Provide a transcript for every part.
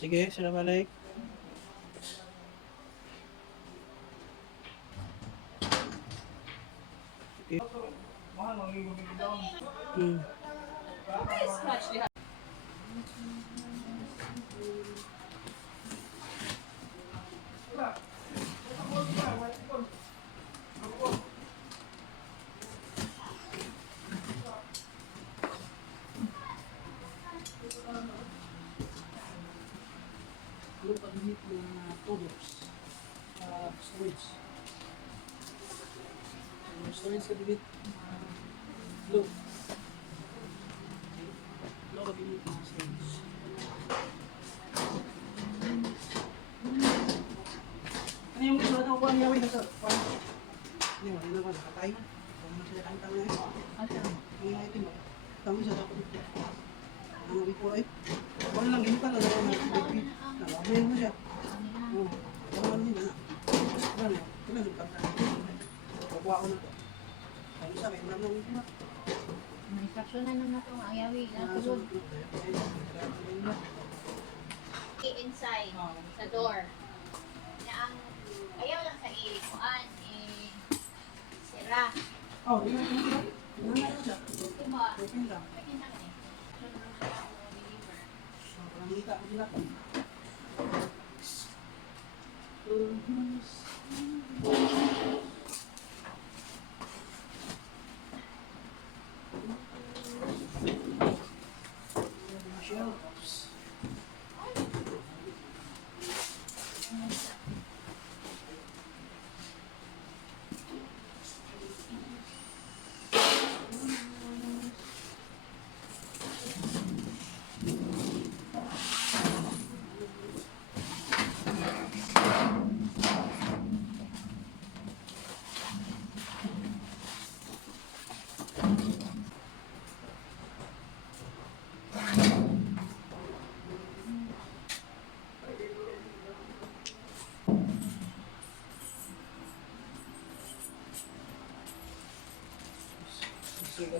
Sige, sila balik. Okay. Lupa din ng tubos. Storage. Storage ka din. Low. Low ka din ng storage. Ano yung gusto natin upuan niya? Wait, nasa upuan. Ano yung wala na ba? Nakatay? Kung mo sila kanta na eh. Ang nga itim ba? Tama siya dapat ito. Ano ito ay? Wala lang ginita na lang na baby. Nalabayan mo siya. Oo. Wala lang nila na. Wala na. Wala na kanta. Kukuha ko na ito. Ano sabi? Wala lang ito na. May instructionan na na itong ayawi. Natulog. Inside, sa door. Na ang ayaw lang sa kuan, sira. Oh, di na ito. Wala na siya. Ito ba? Open lang. Pakin lang eh. Pangita ko sila.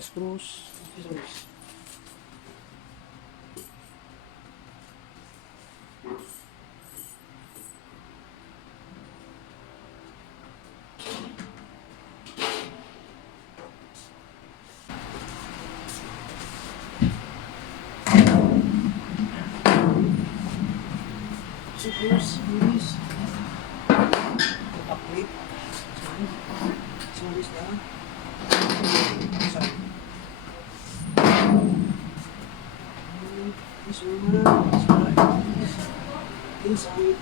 Screws, scissors. Scissors, this. Upgrade. So this down. Sorry. This one, inside.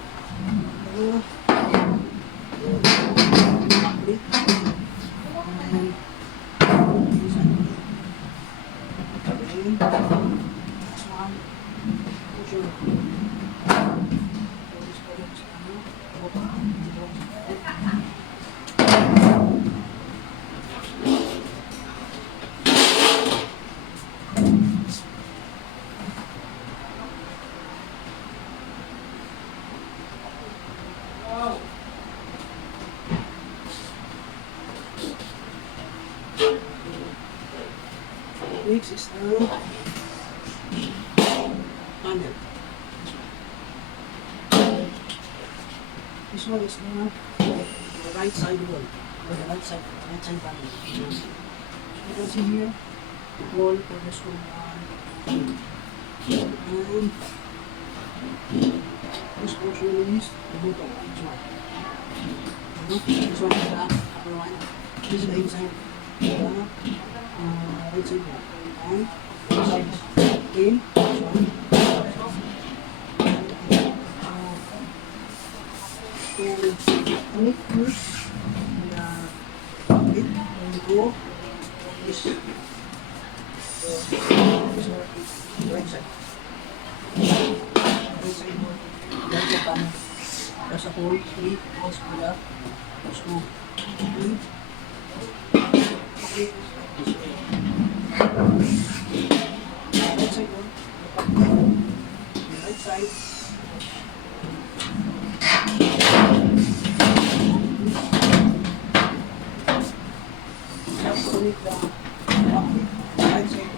Next is the panel. This one is the right side wall, or the right side panel. You can see here the wall for the screw one, and this portion is the bottom. This one. This one is the upper one. This is the inside. Right side and side in to connect first the pocket and go this right side right side there's a hole 3 holes for the screw okay. Right side one, the right side. Now connect the right side.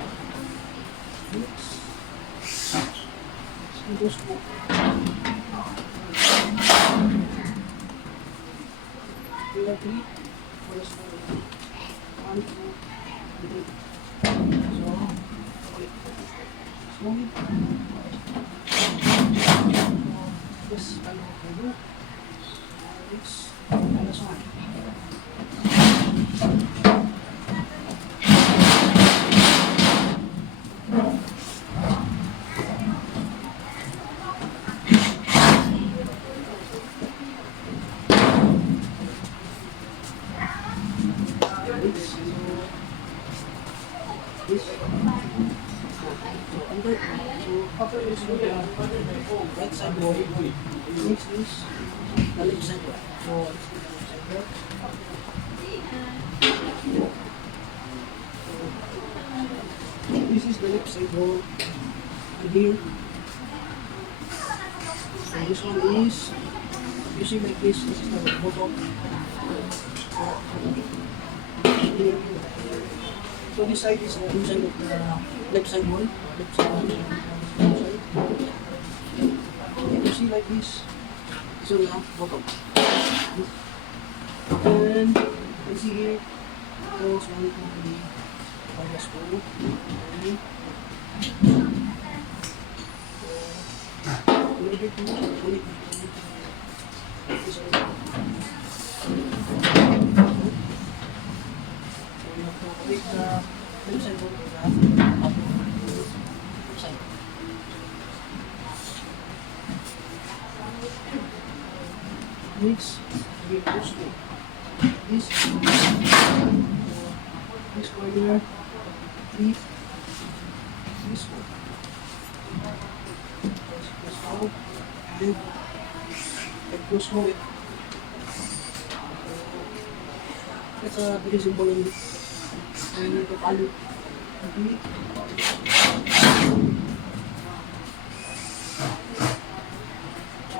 Oops. Screw. Finger 3. Follow slowly. 1, 2, 3. So, okay. Slowly. Yes, follow what I do. Next, last one. Next, so, this. So, under, so, cover is with the right side wall. Next is the left side wall. So, let's do the left side wall. This is the left side wall. And here, so this one is, you see like this is the bottom. Here. So this side is the inside of the left side wall. Left side wall. And you see like this, so the bottom. And you see here, goes 1, 2, 3, 4, 3. In order to connect this one. So you have to connect the left side wall to the left side. Next, we push to this corner, three, this one. Let's go, and it goes through it. That's a very simple in it. And ito palo. Okay.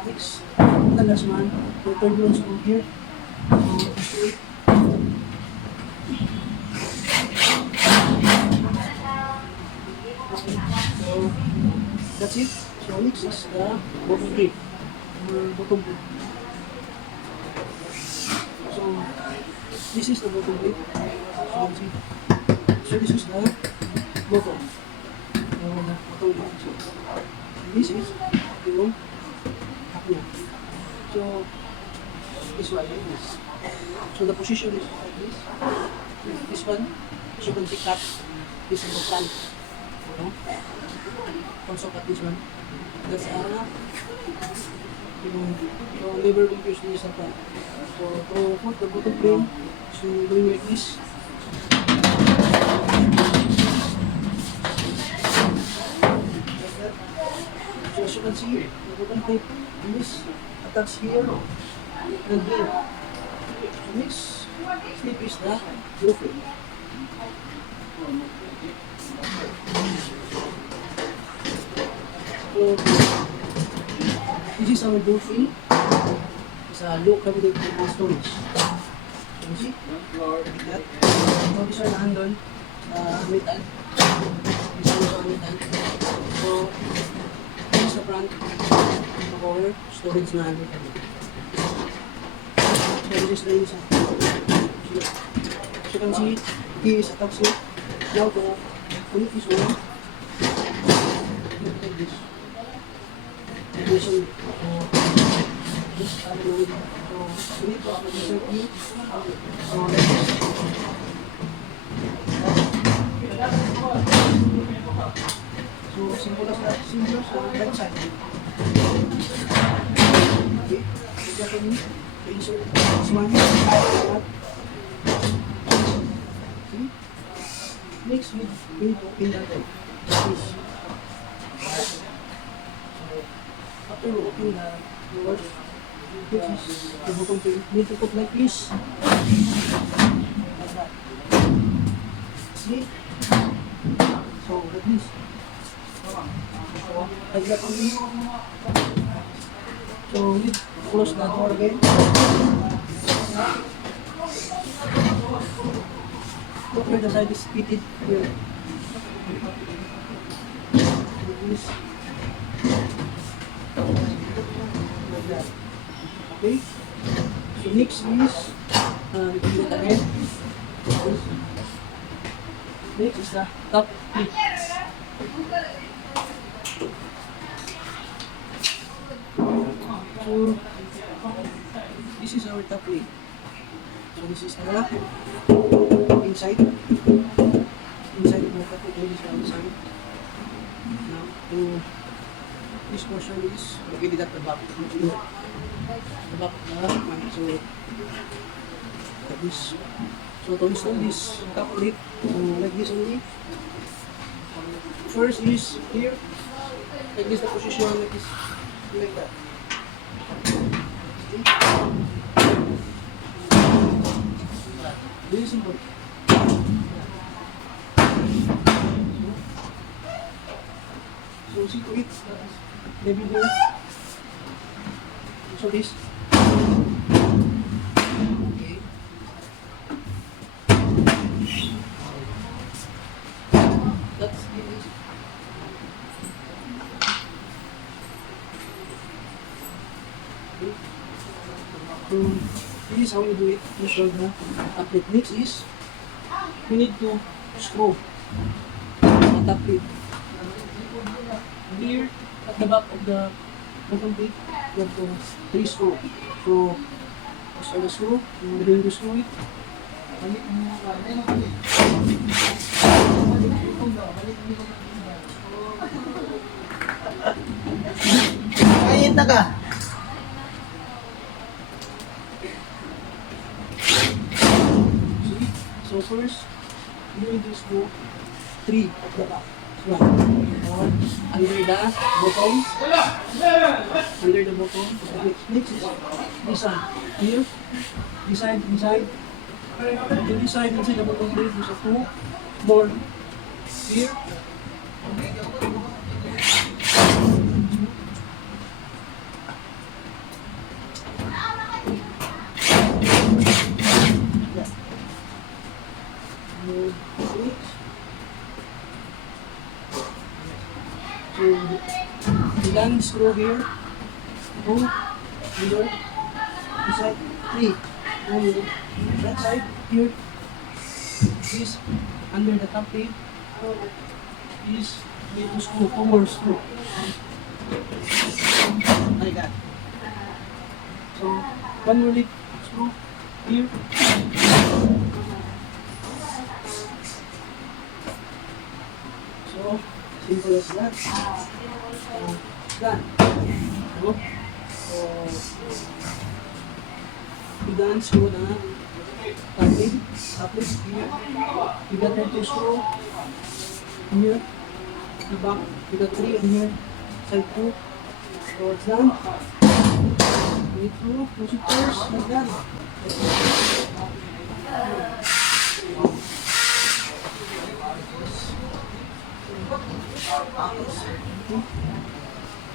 Next, the last one, the third one is over here. Straight. Okay, so that's it. So next is the bottom grip, or bottom grip. So this is the bottom grip. So you see. So this is the bottom. So the bottom grip. And this is yung up niya. So this one like this. So the position is like this. This one, so you can pick up. This is the front. Also cut this one. That's so never confuse this at front. So to put the bottom frame, so doing like this. Like that. So as you can see, the bottom frame is attached here and here. So next step is the blue frame. So this is our door frame. It's a low cabinet storage. So you see? Like that. So these are the handle, metal. This is also metal. So this is the front of our storage na handle. So this is the inside. So you can see, key is attached here. Now to connect this one. Like this. This one. This I don't know. So we need to insert key. So like this. So simple as that. Simple sa right side. Okay. So that one is insert this one. See? Next, we need to open that door. This. So, after we open the door, which is the bottom frame, we need to put like this. Like that. See? So, like this. So, like that only. So, we close the door again. Look where the side is fitted here. Like this. Like that. Okay? So next is Repeat it again. Next is the top clip. So, this is our top clip. So this is the inside. Inside of the top clip, this is the outside. Now, to this portion is located at the back. The back of the mic. So, like this. So to install this top clip, like this only. First is here. Like this the position, like this. Like that. See? Very simple. So see to it. Maybe here. So this. Okay. That's it. So this is how you do it. Install the top clip. Next is we need to screw the top clip. Here at the back of the bottom clip, you have to 3 screw. So install the screw. We're going to screw it. Kain na ka. See? So first, you need to screw 3 at the back. One under the bottom. Under the bottom. Next is this one. Here. This side, inside. To this side, inside the bottom plate, there's a 2 more. Here. Yeah. See? So, ilan screw here, 2, here, this side, 3, and that side, here, this, under the top plate, is, need to screw, 2 more screw, like that. So, 1 more lip screw, here, so, simple as that. Done. So, we done screw the top lip here. You got that 2 screw here. The back, you got 3 and here. Side 2. So it's done. We need to push it first like that.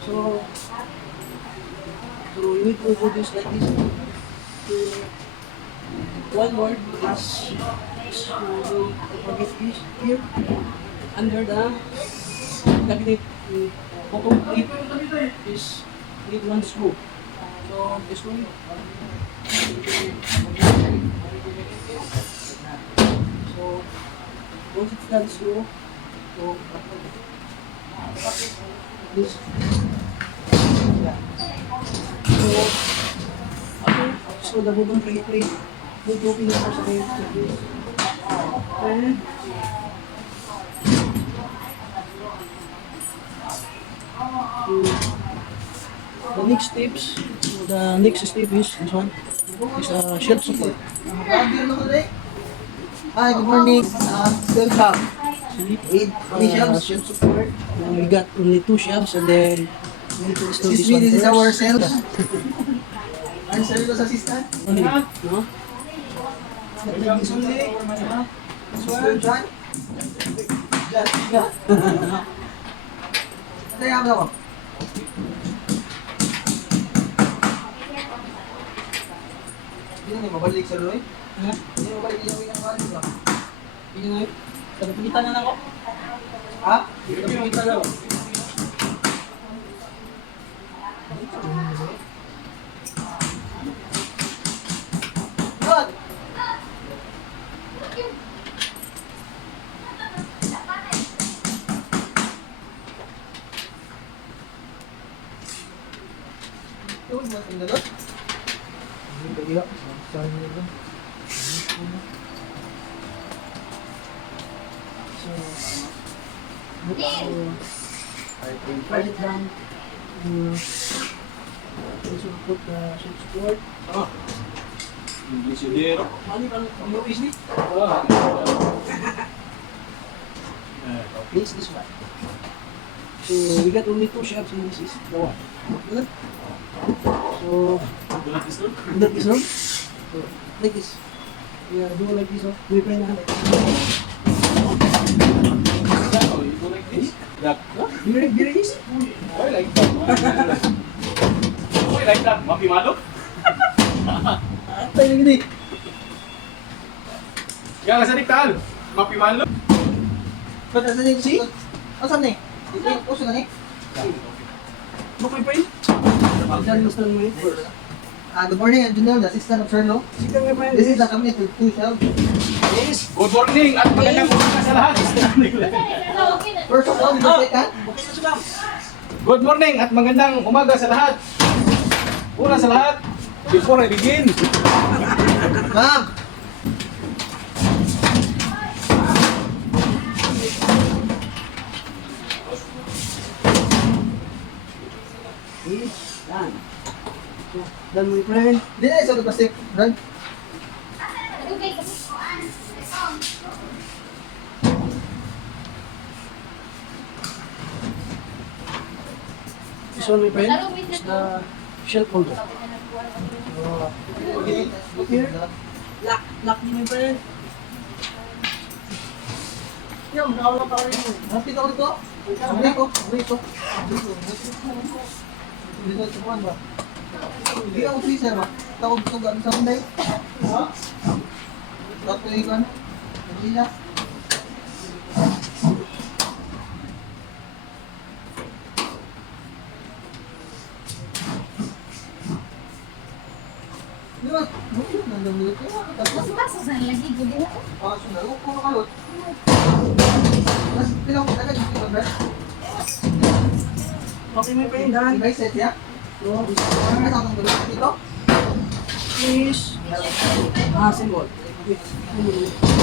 So you need to do this like this. One word is forget this here under the cabinet. Bottom plate is need 1 screw. So this one. So once it's done screw, so this. Yeah. So the bottom plate, need to open it first again like this. And the next step is this one. Is shelf support. Hi, good morning. Still back. See? Shelf support. And we got only 2 shelves and then we need to install Excuse this me, one this is our first. sales. Ang service assistant. Only, no? This only. This one. John. Ano yung ako? Hindi na mabalik sa Roy. Ha? Hindi mo balik yung balik ba? Hindi na. Pagpilitan na ako. Ha? Pagpilitan na ako. Good. Sorry mo ba? So, pilot lang. Also put switch board. Ah. English yun din. Ano yung US ni? Ah. This is one. So we got only 2 shafts and this is the one. Good. So that is wrong. So like this. We are doing like this. We play na like this. Oh, you go like this? That. Very easy. Why like that? Why like that? Mapi malo? Tayo lang gini. Kaya nga sa diktal. Mapi malo? Ba't nasa niyo? See? Asan ni? Ito yung puso na ni? Okay pa yun. Magdali mas lang mo yun. Good morning, engineer. The assistant of Sherlock. Sige nga pa yun. This is the cabinet with 2 shelves. Yes. Good morning at magandang umaga sa lahat. First of all, you can take Okay na siya. Good morning at magandang umaga sa lahat. Una sa lahat, before I begin, Ma'am! Yes. Done. So, done my friend. Di na isa plastic. Run. This one my friend is the shelf holder. Look here. Lock niyo my friend. Yung, nakawala pa rin mo. Happy ka ulit ko? Abri ko. Abri ko. Dito sa buwan ba? Hindi ako freezer ba? Tawag ito gano'n sa munday. Ha? Ba't ko yung ano? Hindi na. Di ba? Nandang nilip ko. Basta sa lagi ko din ako. Sunod. Huwag ko nakalot. Mas pilang ko talaga dito ba? Okay my friend, done. Ibay set ya? So, this Ano na sa akong gulo dito? is symbol. Okay.